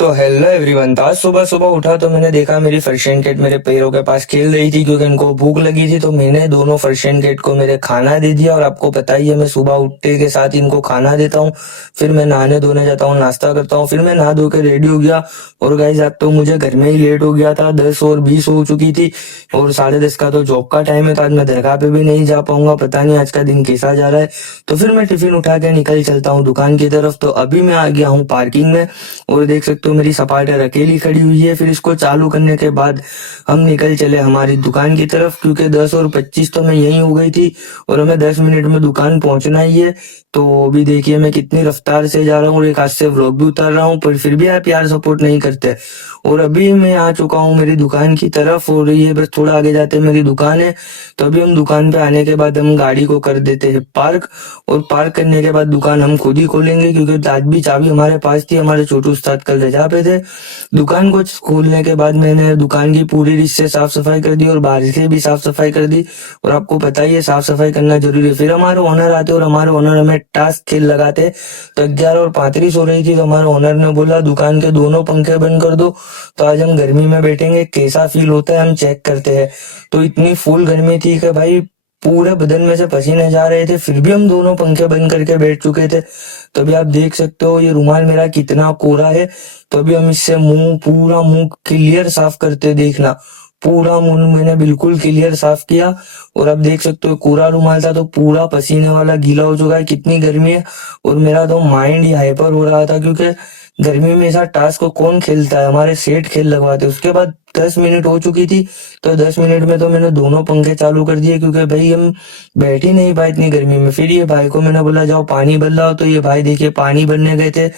तो hello everyone. तो आज सुबह सुबह उठा तो मैंने देखा मेरी पर्शियन कैट मेरे पैरों के पास खेल रही थी, क्योंकि इनको भूख लगी थी। तो मैंने दोनों पर्शियन कैट को मेरे खाना दे दिया। और आपको पता ही है, मैं सुबह उठते के साथ इनको खाना देता हूँ, फिर मैं नहाने धोने जाता हूँ, नाश्ता करता हूँ, फिर मैं नहा धो के रेडी हो गया। और गाइस, आज तो मुझे घर में ही लेट हो गया था, 10 और 20 हो चुकी थी, और 10:30 का तो जॉब का टाइम है। तो आज मैं दरगाह पे भी नहीं जा पाऊंगा, पता नहीं आज का दिन कैसा जा रहा है। तो फिर मैं टिफिन उठा के निकल चलता हूँ दुकान की तरफ। तो अभी मैं आ गया हूँ पार्किंग में, और देख सकते हो मेरी सपाटर अकेली खड़ी हुई है। फिर इसको चालू करने के बाद हम निकल चले हमारी दुकान की तरफ, क्योंकि 10 और 25 तो मैं यहीं हो गई थी, और हमें 10 मिनट में दुकान पहुंचना ही है। तो अभी देखिए मैं कितनी रफ्तार से जा रहा हूँ, और एक हाथ से व्लॉग भी उतार रहा हूँ, पर फिर भी यार प्यार सपोर्ट नहीं करते। और अभी मैं आ चुका हूँ मेरी दुकान की तरफ, और ये बस थोड़ा आगे जाते मेरी दुकान है। तो अभी हम दुकान पे आने के बाद हम गाड़ी को कर देते हैं पार्क, और पार्क करने के बाद दुकान हम खुद ही खोलेंगे, क्योंकि आज भी चाबी हमारे पास थी। हमारे छोटू उस्ताद कल रजा पे थे। दुकान को खोलने के बाद मैंने दुकान की पूरी रीत से साफ सफाई कर दी, और बाहर से भी साफ सफाई कर दी। और आपको पता ही है, साफ सफाई करना जरूरी है। फिर हमारे ओनर आते, और हमारे ओनर हमें टास्क खेल लगाते। तो 11:35 हो रही थी, तो हमारे ओनर ने बोला दुकान के दोनों पंखे बंद कर दो, तो आज हम गर्मी में बैठेंगे, कैसा फील होता है हम चेक करते हैं। तो इतनी फुल गर्मी थी कि भाई पूरे बदन में से पसीने जा रहे थे, फिर भी हम दोनों पंखे बंद करके बैठ चुके थे। तो अभी आप देख सकते हो ये रुमाल मेरा कितना कोरा है। तो अभी हम इससे पूरा मुंह क्लियर साफ करते देखना। पूरा मुंह मैंने बिल्कुल क्लियर साफ किया, और आप देख सकते हो कोरा रुमाल था तो पूरा पसीने वाला गीला हो चुका है। कितनी गर्मी है, और मेरा तो माइंड ही हाइपर हो रहा था, क्योंकि गर्मी में ऐसा टास्क को कौन खेलता है, हमारे सेठ खेल लगवाते। उसके बाद 10 मिनट हो चुकी थी, तो 10 मिनट में तो मैंने दोनों पंखे चालू कर दिए, क्योंकि भाई हम बैठ ही नहीं पाए इतनी गर्मी में। फिर ये भाई को मैंने बोला जाओ पानी भर लाओ, तो ये भाई देखिए पानी भरने गए थे,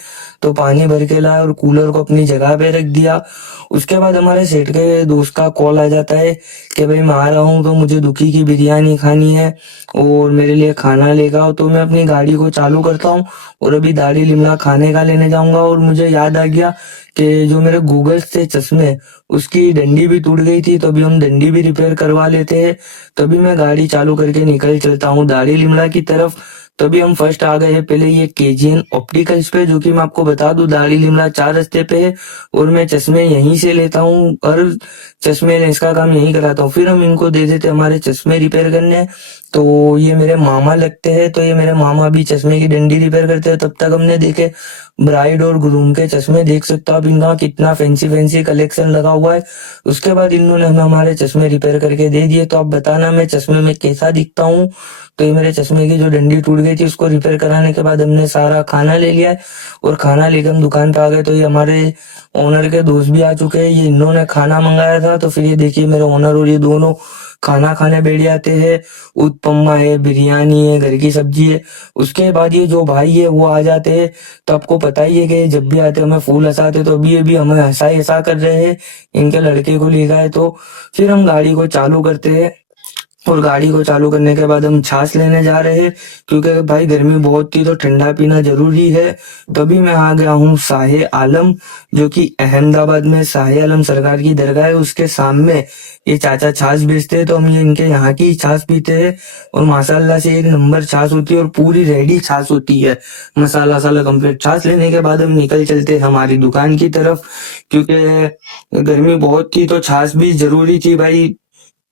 तो पानी भर के लाए और कूलर को अपनी जगह पे रख दिया। उसके बाद हमारे सेठ के दोस्त का कॉल आ जाता है कि भाई मैं आ रहा हूँ, तो मुझे दुखी की बिरयानी खानी है और मेरे लिए खाना लेगा आओ। तो मैं अपनी गाड़ी को चालू करता हूँ, और अभी दाढ़ी लिमड़ा खाने का लेने जाऊंगा। और मुझे याद आ गया कि जो मेरे गूगल्स थे चश्मे, उसकी डंडी भी टूट गई थी, तो अभी हम डंडी भी रिपेयर करवा लेते हैं। तभी मैं गाड़ी चालू करके निकल चलता हूँ दाढ़ी लिमड़ा की तरफ। तभी हम फर्स्ट आ गए हैं पहले ये केजीएन ऑप्टिकल्स पे, जो कि मैं आपको बता दूं दाढ़ी लिमड़ा 4 रास्ते पे है, और मैं चश्मे यहीं से लेता हूँ, और चश्मे लेंस का काम यहीं कराता हूँ। फिर हम इनको दे देते हमारे चश्मे रिपेयर करने। तो ये मेरे मामा लगते हैं, तो ये मेरे मामा भी चश्मे की डंडी रिपेयर करते हैं। तब तक हमने देखे ब्राइड और ग्रूम के चश्मे, देख सकते हो आप इनका कितना फैंसी फैंसी कलेक्शन लगा हुआ है। उसके बाद इन्होंने हमें हमारे चश्मे रिपेयर करके दे दिए। तो आप बताना मैं चश्मे में कैसा दिखता हूँ। तो ये मेरे चश्मे की जो डंडी टूट गई थी उसको रिपेयर कराने के बाद हमने सारा खाना ले लिया है, और खाना लेकर हम दुकान पे आ गए। तो ये हमारे ओनर के दोस्त भी आ चुके हैं, ये इन्होंने खाना मंगाया था। तो फिर ये देखिए मेरे ओनर और ये दोनों खाना खाने बैठ जाते हैं। उत्पम्मा है, बिरयानी है, घर की सब्जी है। उसके बाद ये जो भाई है वो आ जाते हैं। तो आपको पता ही है कि जब भी आते हैं हमें फूल हंसाते, तो अभी अभी हमें हंसा कर रहे हैं, इनके लड़के को ले गए। तो फिर हम गाड़ी को चालू करते हैं, और गाड़ी को चालू करने के बाद हम छाछ लेने जा रहे हैं, क्योंकि भाई गर्मी बहुत थी तो ठंडा पीना जरूरी है। तभी मैं आ गया हूँ शाहे आलम, जो कि अहमदाबाद में शाहे आलम सरकार की दरगाह है, उसके सामने ये चाचा छाछ बेचते हैं। तो हम ये इनके यहाँ की छाछ पीते हैं, और माशाल्लाह से एक नंबर छाछ होती है, और पूरी रेडी छाछ होती है, मसाला वसाला कंप्लीट। छाछ लेने के बाद हम निकल चलते हैं हमारी दुकान की तरफ, क्योंकि गर्मी बहुत थी तो छाछ भी जरूरी थी भाई।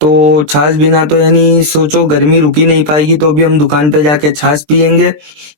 तो छाछ बिना तो यानी सोचो गर्मी रुकी नहीं पाएगी। तो अभी हम दुकान पे जाके छाछ पियेंगे।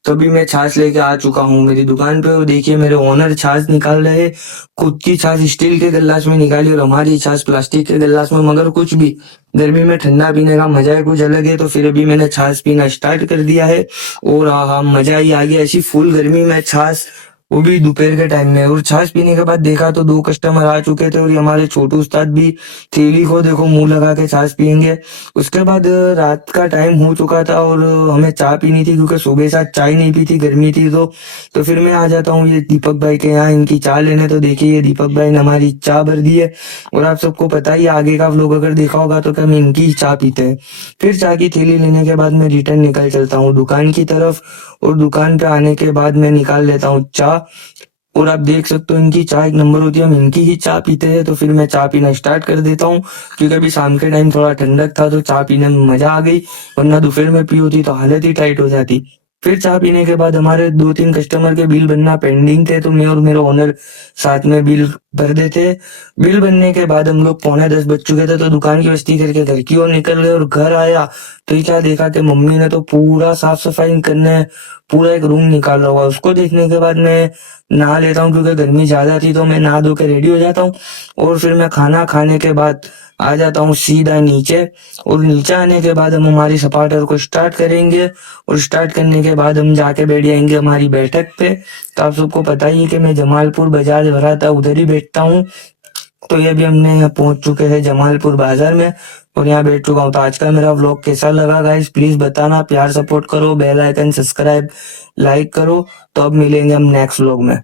तो अभी मैं छाछ लेके आ चुका हूँ मेरी दुकान पे, और देखिए मेरे ओनर छाछ निकाल रहे हैं। खुद की छाछ स्टील के गिलास में निकाली, और हमारी छाछ प्लास्टिक के गिलास में। मगर कुछ भी, गर्मी में ठंडा पीने का मजा ही कुछ अलग है। तो फिर अभी मैंने छाछ पीना स्टार्ट कर दिया है, और हाँ मजा ही आ गया ऐसी फुल गर्मी में छाछ, वो भी दोपहर के टाइम में। और छाछ पीने के बाद देखा तो 2 कस्टमर आ चुके थे, और ये हमारे छोटू उस्ताद भी थैली को देखो मुंह लगा के छाछ पियेंगे। उसके बाद रात का टाइम हो चुका था, और हमें चाय पीनी थी, क्योंकि सुबह साथ चाय नहीं पी थी, गर्मी थी। तो फिर मैं आ जाता हूँ ये दीपक भाई के यहाँ इनकी चाय लेने। तो देखिए ये दीपक भाई ने हमारी चाय भर दी है, और आप सबको पता ही आगे का व्लॉग अगर देखा होगा तो कि हम इनकी ही चाय पीते हैं। फिर चाय की थैली लेने के बाद मैं रिटर्न निकल चलता हूँ दुकान की तरफ, और दुकान पे आने के बाद मैं निकाल लेता हूँ चाय। और आप देख सकते हो इनकी चाय एक नंबर होती है, हम इनकी ही चाय पीते हैं। तो फिर मैं चाय पीना स्टार्ट कर देता हूँ, क्योंकि अभी शाम के टाइम थोड़ा ठंडक था तो चाय पीने में मजा आ गई, वरना दोपहर में पी होती तो हालत ही टाइट हो जाती। फिर चाय पीने के बाद हमारे 2-3 कस्टमर के बिल बनना पेंडिंग थे, तो मैं और मेरा ओनर साथ में बिल भर देते। बिल बनने के बाद हम लोग 9:45 बज चुके थे, तो दुकान की बस्ती करके घर की ओर निकल गए और घर आया तो ये क्या देखा कि मम्मी ने तो पूरा साफ सफाई करने पूरा एक रूम निकाला हुआ। उसको देखने के बाद मैं नहा लेता हूँ, क्योंकि गर्मी ज्यादा थी, तो मैं नहा धो के रेडी हो जाता हूँ और फिर मैं खाना खाने के बाद आ जाता हूँ सीधा नीचे। और नीचे आने के बाद हम हमारी सपाटर को स्टार्ट करेंगे और स्टार्ट करने के बाद हम जाके बैठ जाएंगे हमारी बैठक पे। तो आप सबको पता ही है कि मैं जमालपुर बाजार भरा था उधर ही बैठता हूँ। तो ये भी हमने पहुंच चुके हैं जमालपुर बाजार में और यहाँ बैठ चुका हूँ। तो आज का मेरा व्लॉग कैसा लगा गाइस, प्लीज बताना, प्यार सपोर्ट करो, बेल आइकन सब्सक्राइब लाइक करो। तो अब मिलेंगे हम नेक्स्ट व्लॉग में।